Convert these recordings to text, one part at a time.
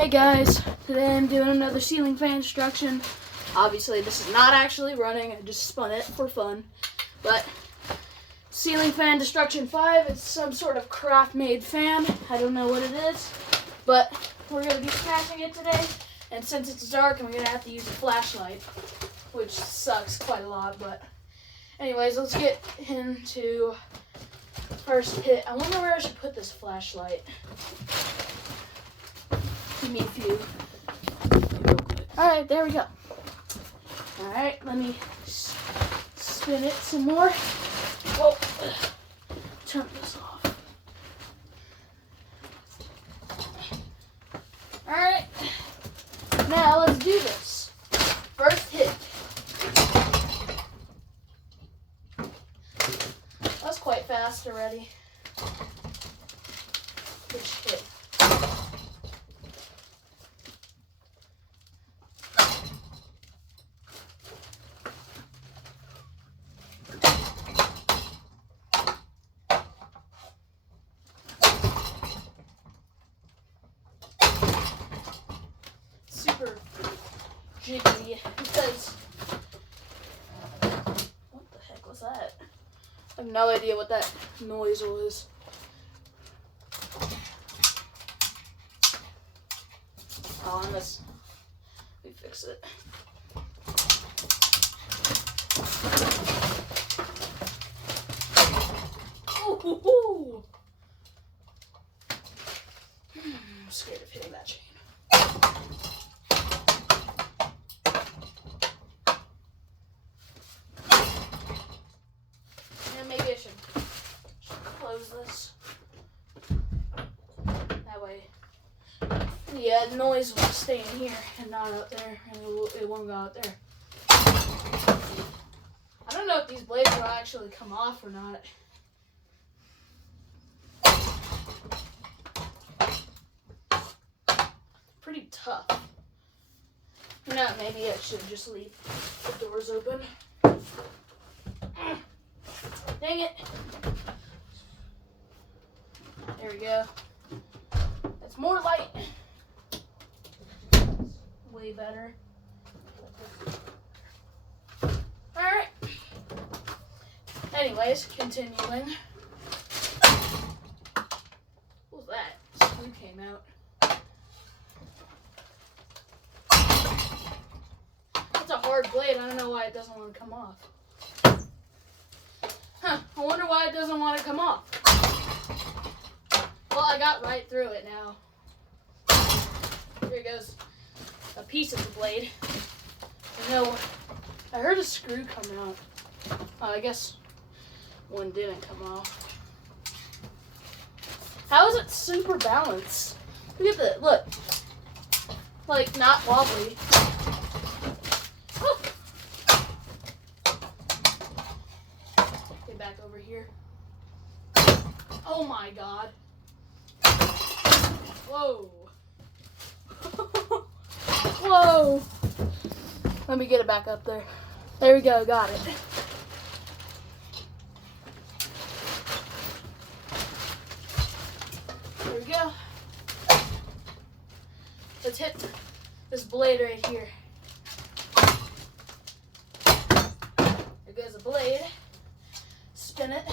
Hey guys, today I'm doing another ceiling fan destruction. Obviously this is not actually running, I just spun it for fun. But ceiling fan destruction 5 is some sort of craft made fan. I don't know what it is, but we're going to be smashing it today. And since it's dark, I'm going to have to use a flashlight, which sucks quite a lot. But anyways, let's get into first hit. I wonder where I should put this flashlight. Give me a few. Alright, there we go. Alright, let me spin it some more. Whoa. Turn this off. Alright, now let's do this. First hit. That's quite fast already. First hit. Super jiggly because what the heck was that? I have no idea what that noise was. Oh, unless we fix it. Ooh. I'm scared of hitting that chain. Maybe I should close this. That way, yeah, the noise will stay in here and not out there, and it won't go out there. I don't know if these blades will actually come off or not. Pretty tough. No, maybe I should just leave the doors open. Dang it. There we go. That's more light. Way better. Alright. Anyways, continuing. What was that? Screw came out. That's a hard blade. I don't know why it doesn't want to come off. Huh, I wonder why it doesn't want to come off. Well, I got right through it now. Here goes a piece of the blade. No, I heard a screw come out. Oh, I guess one didn't come off. How is it super balanced? Look at that, look. Like, not wobbly. Oh. Back over here. Oh my god. Whoa. Whoa. Let me get it back up there. There we go, got it. There we go. Let's hit this blade right here. There goes a blade. Spin it.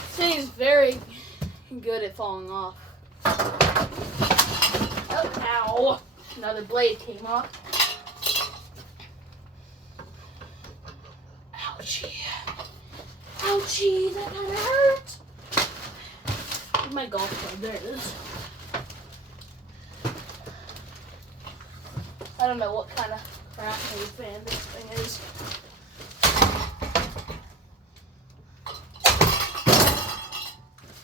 This thing is very good at falling off. Oh, ow. Another blade came off. Ouchie. Ouchie, that kind of hurt. Where's my golf club? There it is. I don't know what kind of crap made fan this thing is.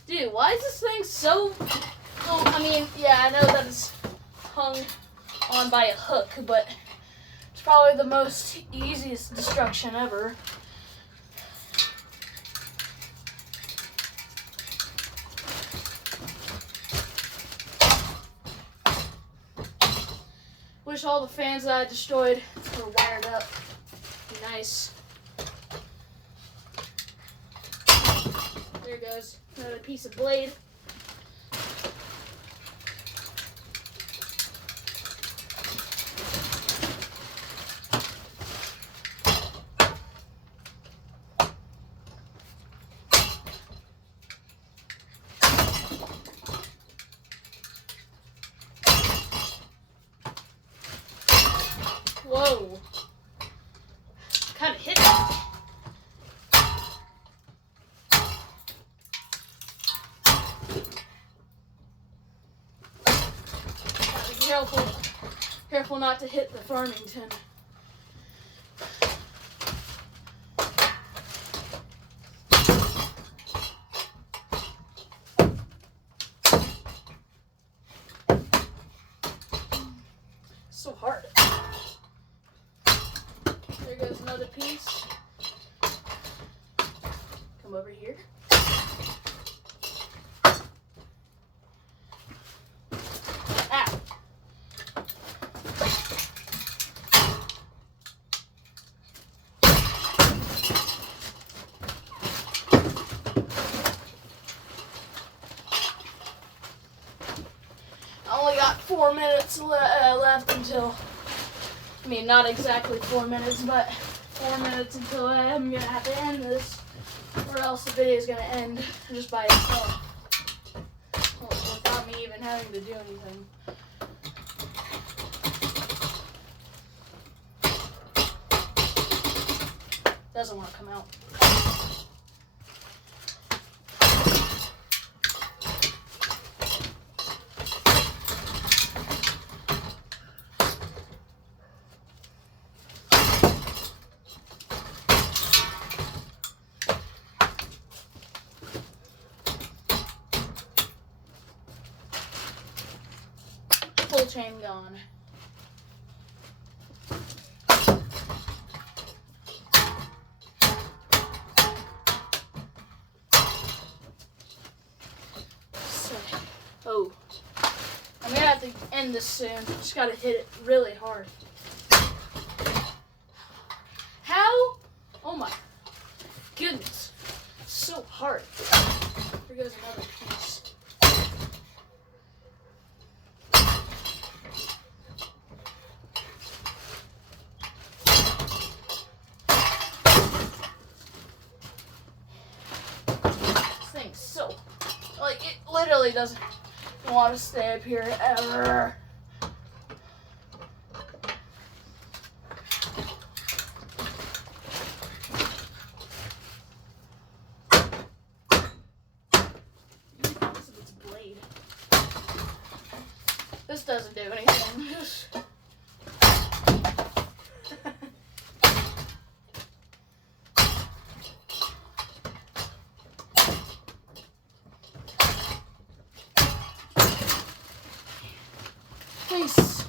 Dude, why is this thing so... Oh, I mean, yeah, I know that it's hung on by a hook, but it's probably the most easiest destruction ever. Wish all the fans that I destroyed were wired up. Nice. Here goes another piece of blade. Whoa. Kind of hit it. Gotta be careful not to hit the Farmington. So hard. There goes another piece. Come over here. Ow. I only got 4 minutes left until, I mean, not exactly 4 minutes, but 4 minutes until I'm gonna have to end this, or else the video is gonna end just by itself, without me even having to do anything. Doesn't want to come out. Full chain gone. So, oh, I'm gonna have to end this soon. Just gotta hit it really hard. How? Oh my goodness, so hard. Here goes another piece. So, like, it literally doesn't want to stay up here ever. This is its blade. This doesn't do anything. Face.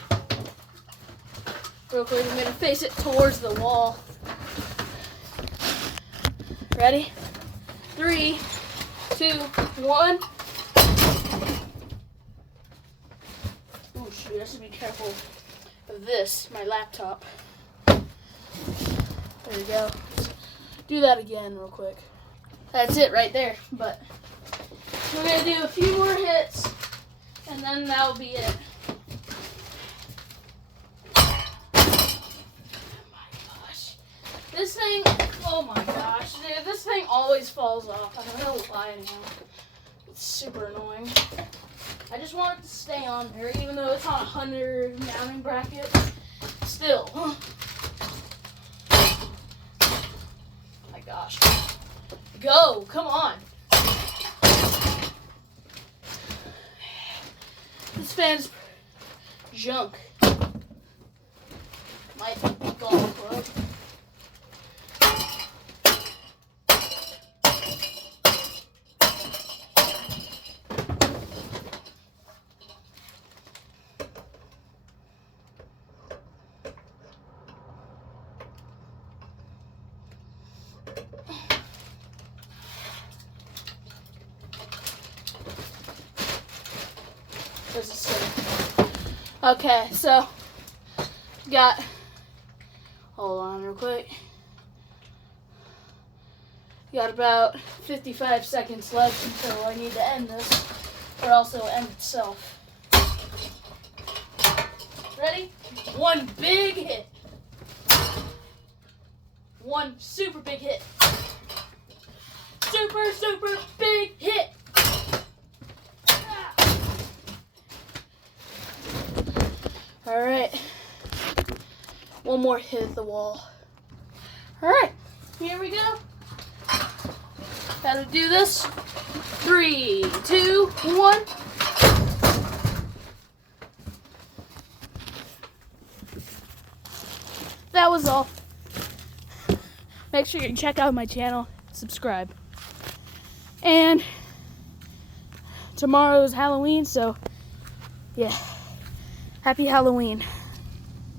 Real quick, I'm gonna face it towards the wall. Ready? 3, 2, 1. Oh shoot, I have to be careful of this, my laptop. There we go. Do that again real quick. That's it right there, but we're gonna do a few more hits and then that'll be it. This thing, oh my gosh, dude, this thing always falls off. I don't know why anymore. It's super annoying. I just want it to stay on there, even though it's on a 100 mounting bracket. Still. My gosh. Go, come on. This fan's junk. Might be golf club. Okay, so got, hold on real quick. Got about 55 seconds left until I need to end this, or also end itself. Ready? One big hit. One super big hit. Super, super big hit. All right. One more hit at the wall. All right, here we go. How to do this? 3, 2, 1. That was all. Make sure you check out my channel, subscribe. And tomorrow is Halloween, so yeah, happy Halloween.